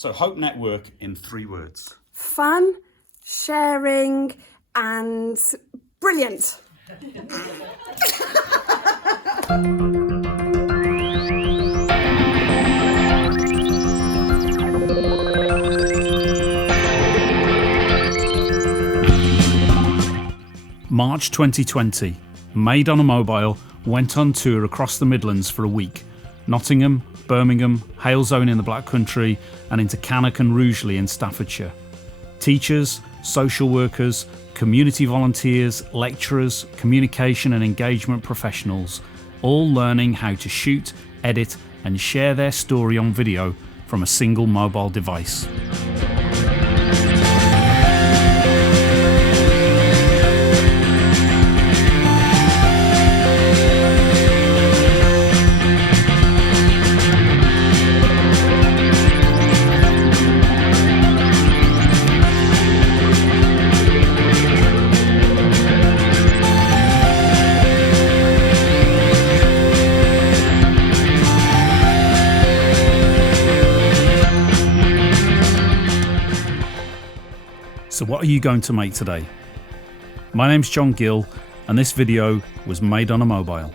So Hope Network in 3 words. Fun, sharing, and brilliant. March 2020, MadeOnAMobile went on tour across the Midlands for a week. Nottingham, Birmingham, Halezone in the Black Country, and into Cannock and Rugeley in Staffordshire. Teachers, social workers, community volunteers, lecturers, communication and engagement professionals, all learning how to shoot, edit and share their story on video from a single mobile device. So what are you going to make today? My name's John Gill and this video was made on a mobile.